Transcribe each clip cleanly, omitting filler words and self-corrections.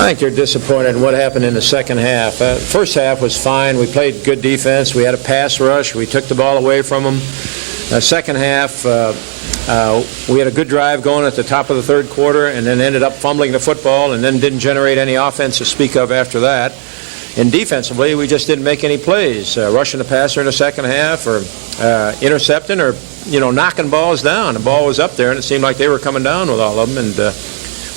I think they're disappointed in what happened in the second half. First half was fine. We played good defense. We had a pass rush. We took the ball away from them. Second half, we had a good drive going at the top of the third quarter and then ended up fumbling the football and then didn't generate any offense to speak of after that. And defensively, we just didn't make any plays, rushing the passer in the second half or intercepting or, knocking balls down. The ball was up there, and it seemed like they were coming down with all of them. And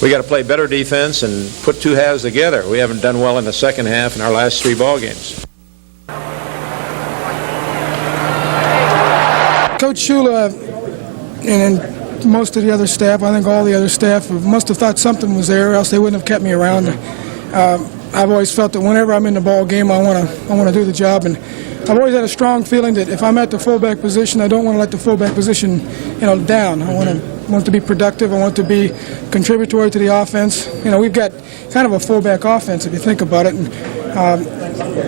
we got to play better defense and put two halves together. We haven't done well in the second half in our last 3 ball games. Coach Shula and most of the other staff, I think all the other staff, must have thought something was there, or else they wouldn't have kept me around. I've always felt that whenever I'm in the ball game, I want to do the job, and I've always had a strong feeling that if I'm at the fullback position, I don't want to let the fullback position, down. I want to be productive. I want to be contributory to the offense. We've got kind of a fullback offense if you think about it, and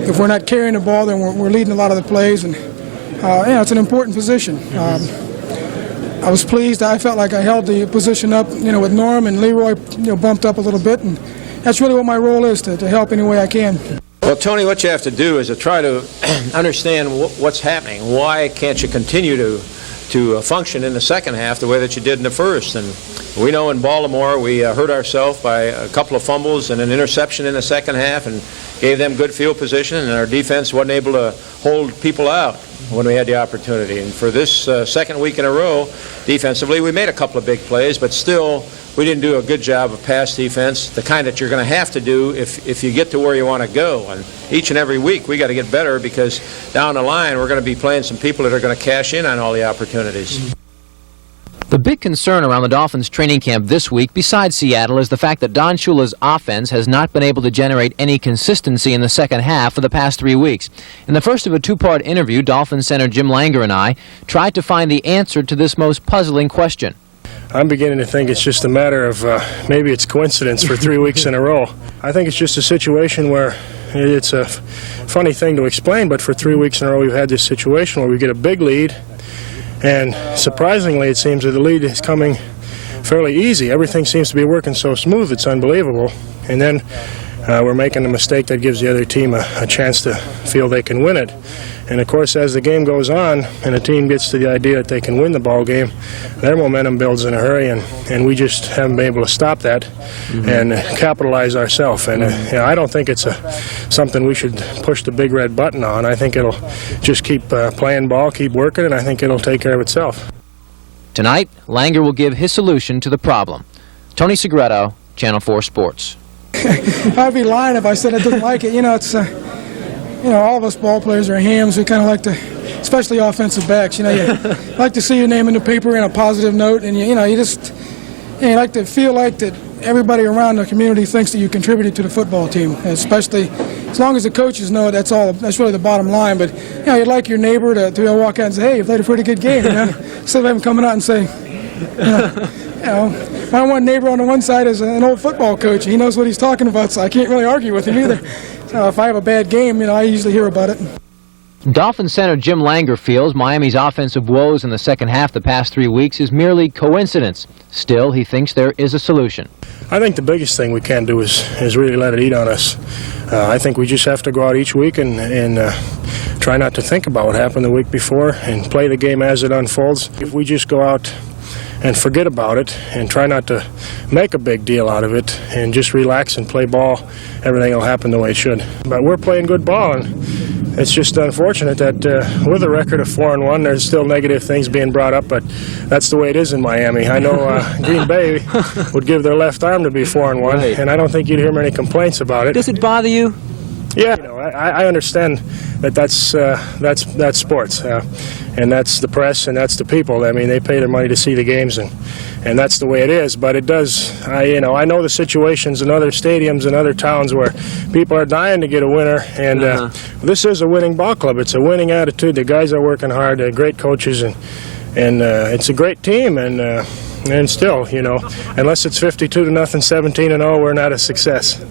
if we're not carrying the ball, then we're leading a lot of the plays, and it's an important position. I was pleased. I felt like I held the position up, with Norm and Leroy, bumped up a little bit, and that's really what my role is, to help any way I can. Well, Tony, what you have to do is to try to understand what's happening. Why can't you continue to function in the second half the way that you did in the first? And we know in Baltimore we hurt ourselves by a couple of fumbles and an interception in the second half and gave them good field position, and our defense wasn't able to hold people out when we had the opportunity. And for this second week in a row, defensively, we made a couple of big plays, but still we didn't do a good job of pass defense, the kind that you're going to have to do if you get to where you want to go. And each and every week we got to get better, because down the line we're going to be playing some people that are going to cash in on all the opportunities. The big concern around the Dolphins training camp this week, besides Seattle, is the fact that Don Shula's offense has not been able to generate any consistency in the second half for the past 3 weeks. In the first of a 2-part interview, Dolphins center Jim Langer and I tried to find the answer to this most puzzling question. I'm beginning to think it's just a matter of maybe it's coincidence for 3 weeks in a row. I think it's just a situation where it's a funny thing to explain, but for 3 weeks in a row we've had this situation where we get a big lead, and surprisingly it seems that the lead is coming fairly easy. Everything seems to be working so smooth, it's unbelievable. And then we're making a mistake that gives the other team a chance to feel they can win it. And of course, as the game goes on and a team gets to the idea that they can win the ball game, their momentum builds in a hurry, and we just haven't been able to stop that and capitalize ourselves. And I don't think it's something we should push the big red button on. I think it'll just keep playing ball, keep working, and I think it'll take care of itself. Tonight, Langer will give his solution to the problem. Tony Segretto, Channel 4 Sports. I'd be lying if I said I didn't like it. It's all of us ball players are hams. We kind of like to, especially offensive backs, you like to see your name in the paper in a positive note, and you like to feel like that everybody around the community thinks that you contributed to the football team, especially as long as the coaches know that's really the bottom line. But you'd like your neighbor to walk out and say, hey, you played a pretty good game, instead of them coming out and saying, my one neighbor on the one side is an old football coach. He knows what he's talking about, so I can't really argue with him either. So if I have a bad game, I usually hear about it. Dolphins center Jim Langer feels Miami's offensive woes in the second half the past 3 weeks is merely coincidence. Still, he thinks there is a solution. I think the biggest thing we can do is really let it eat on us. I think we just have to go out each week and try not to think about what happened the week before and play the game as it unfolds. If we just go out and forget about it and try not to make a big deal out of it and just relax and play ball, everything will happen the way it should. But we're playing good ball, and it's just unfortunate that with a record of 4-1, there's still negative things being brought up, but that's the way it is in Miami. I know Green Bay would give their left arm to be 4-1, right, and I don't think you'd hear many complaints about it. Does it bother you? Yeah, I understand that's sports, and that's the press and that's the people. I mean, they pay their money to see the games, and that's the way it is. But it does. I know the situations in other stadiums and other towns where people are dying to get a winner, and this is a winning ball club. It's a winning attitude. The guys are working hard. They're great coaches, and it's a great team. And still, unless it's 52-0, 17-0, we're not a success.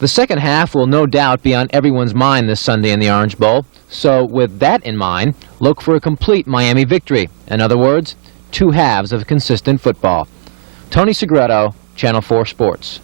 The second half will no doubt be on everyone's mind this Sunday in the Orange Bowl. So with that in mind, look for a complete Miami victory. In other words, 2 halves of consistent football. Tony Segretto, Channel 4 Sports.